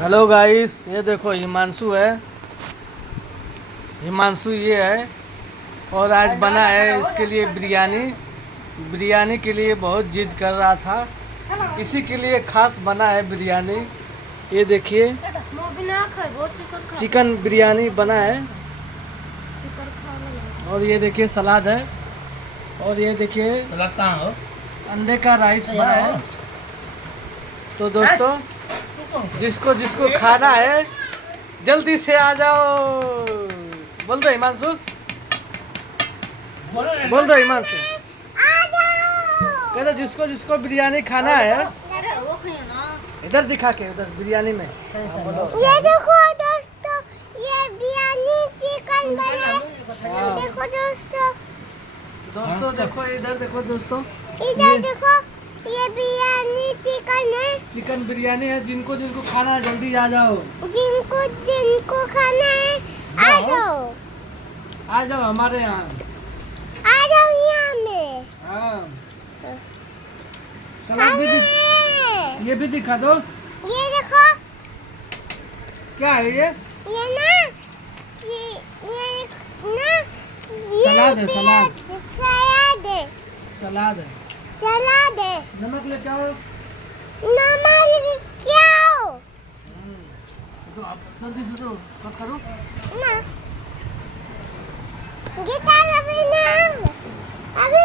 Hello guys, ये देखो हिमांशु है। हिमांशु ये है और आज बना है इसके लिए बिरयानी के लिए बहुत जिद कर रहा था। इसी के लिए खास बना है बिरयानी। ये देखिए चिकन बिरयानी बना है। और ये देखिए सलाद है। और ये देखिए अंडे का राइस बना है। तो दोस्तों जिसको जिसको खाना है जल्दी से आ जाओ। बोल दो हिमांशु, बोल दो हिमांशु। कहते जिसको जिसको बिरयानी खाना है इधर दिखा के, उधर बिरयानी में ये देखो दोस्तों, ये बिरयानी चिकन बना है। देखो दोस्तों, दोस्तों देखो इधर देखो दोस्तों, इधर देखो, ये बिरयानी चिकन है। चिकन बिरयानी है। जिनको जिनको खाना है जल्दी आ जाओ। जिनको जिनको खाना है आ जाओ, आ जाओ हमारे यहाँ। आ जाओ यहाँ में। हाँ, सलाद भी ये भी दिखा दो। ये देखो, क्या है ये? ये ना, ये ना, सलाद है, सलाद। सलाद है, सलाद है। सलाद है। नमक लेके आओ। नमक क्या हो तो आप जल्दी से दो, कट करो ना, गिटार अभी ना, अभी